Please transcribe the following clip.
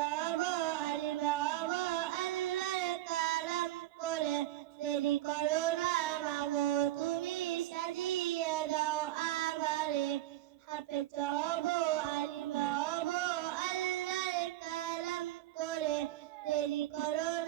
আমার আল্লাহর করে। দেরি করো না তুমি সাজিয়ে দাও আমারে। হাতে চব আলিমা আল্লাহর করে। দেরি করো